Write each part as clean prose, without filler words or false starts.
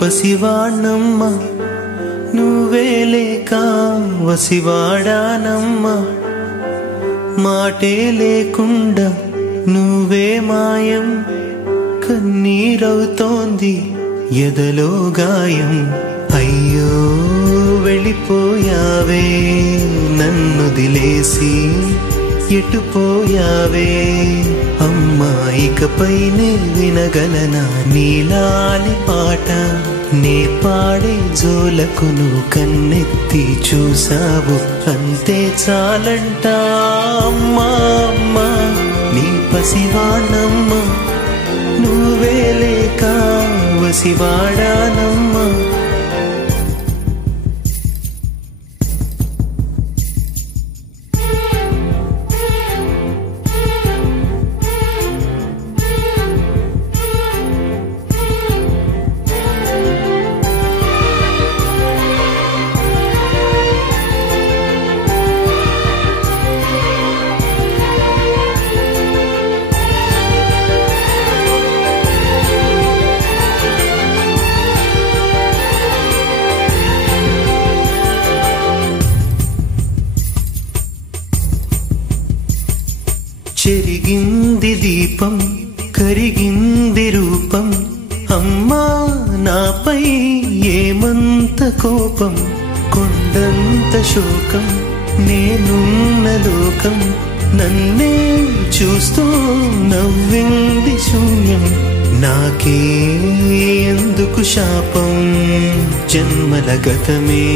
పసివాణ్ణమ్మా నువ్వే లేక వసివాడానమ్మా మాటే లేకుండా నువ్వే మాయం కన్నీరవుతోంది ఎదలో గాయం అయ్యో వెళ్ళిపోయావే నన్నొదిలేసి ఎటుపోయావే అమ్మా ఇకపైనే వినగలనా నీలాలి పాట నే పాడే జోలకు నువ్వు కన్నెత్తి చూసావు అంతే చాలంట అమ్మా అమ్మా నీ పసివాణమ్మా నువ్వే లేక వసివాడానమ్మా చెరిగింది దీపం కరిగింది రూపం అమ్మా నాపై ఏమంత కోపం కొండంత శోకం నేనున్న లోకం నన్నే చూస్తూ నవ్వింది శూన్యం నాకే ఎందుకు శాపం జన్మల గతమే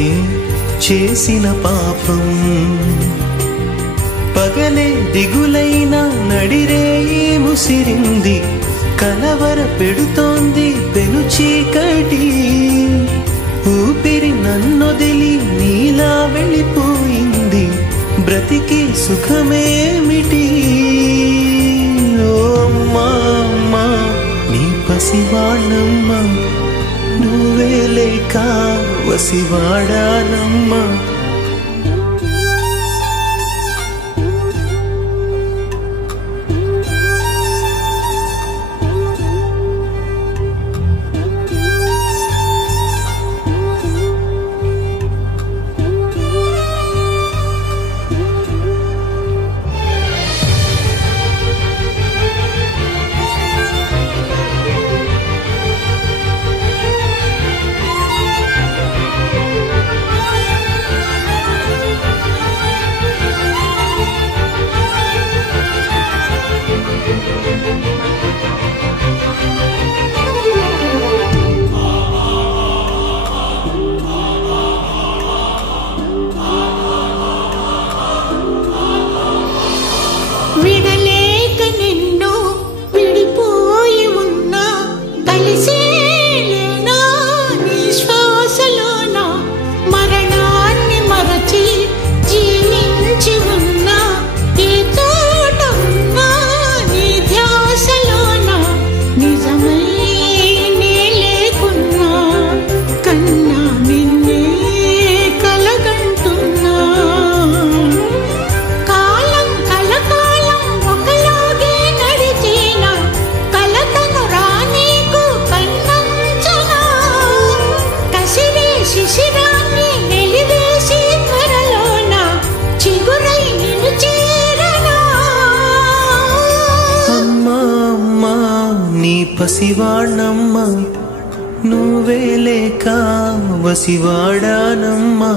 చేసిన పాపం పగలే దిగులైన నడిరేయి ముసిరింది కలవర పెడుతోంది పెను చీకటి ఊపిరి నన్నొదిలి నీలా వెళ్ళిపోయింది బ్రతికి సుఖమేమిటి ఓ అమ్మా అమ్మా నీ పసివాణమ్మా నువ్వే లేక వసివాడానమ్మా విడలేక నిన్ను విడిపోయి ఉన్నా కలిసేలేనా నీ శ్వాసలోన మరణాన్ని మరచి జీవించి ఉన్నా ఏ తోట ఉన్నా నీ ధ్యాసలోన నిజమై నే లేకున్నా కన్నా నిన్నే కలగంటున్నా శిశిరాన్ని వెలివేసి త్వరలోన చిగురై నిన్ను చేరనా అమ్మా అమ్మా నీ పసివాణమ్మా నువ్వే లేక వసివాడానమ్మా